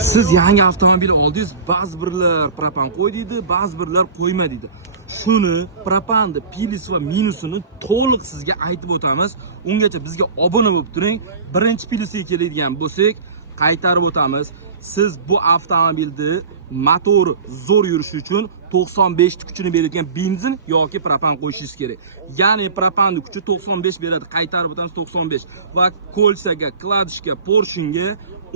Siz yangi avtomobil oldingiz, ba'zi birlar propan qo'y deydi, ba'zi birlar qo'yma deydi. Shuni propanni plyus va minusini to'liq sizga aytib o'tamiz. Ungacha bizga obuna bo'lib turing. Birinchi plyusiga keladigan bo'lsak, qaytarib o'tamiz. Siz bu avtomobilni motori zo'r yurishi uchun 95 ta kuchini beradigan benzin yoki propan qo'shishingiz kerak. Ya'ni propanning kuchi 95 beradi, qaytarib o'tamiz 95 va kolsaga, kladishga, porshunga,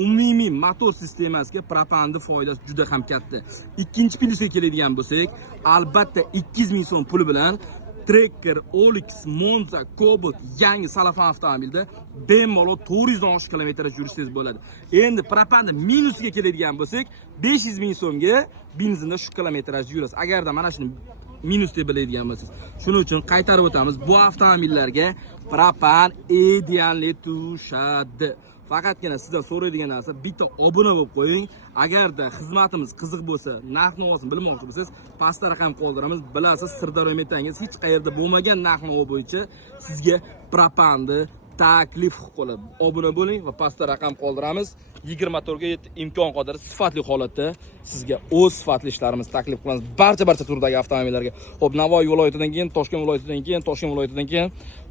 umumiy motor sistemasiga propanning foydasi juda ham katta. Ikkinchi plyusga keladigan bo'lsak, albatta 200 ming so'm puli bilan Tracker, Olix, Monza, Cobalt yangi salafan avtomobilda bemalol 400 dan oshiq kilometraj yurishsiz bo'ladi. Endi propanning minusiga keladigan bo'lsak, 500 ming so'mga benzinda shu kilometraj yurasiz. Agarda mana shuni minus deb biladigan bo'lsangiz. Shuning uchun qaytarib o'tamiz. Bu avtomobillarga propan idealli tushadi. Faqatgina sizdan so'raydigan narsa bitta obuna bo'lib qo'ying. Agarda xizmatimiz qiziq bo'lsa, narx-navosini bilmoqchi bo'lsangiz, pastda raqam qoldiramiz. Bilasiz, Sirdaryo metangiz hech qayerda bo'lmagan narx-navo bo'yicha sizga propanni taklif qilib obuna bo'ling va pastda raqam qoldiramiz. 24 ga imkon qadar sifatli holatda sizga o'z sifatli ishlarimiz taklif qilamiz. Barcha turdagi avtomobillarga. Xo'p, Navoiy viloyatidan keyin, Toshkent viloyatidan keyin, Toshkent viloyatidan keyin,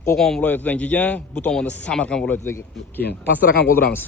Qo'qon viloyatidan keyin, bu tomonda Samarqand viloyatidan keyin pastda raqam qoldiramiz.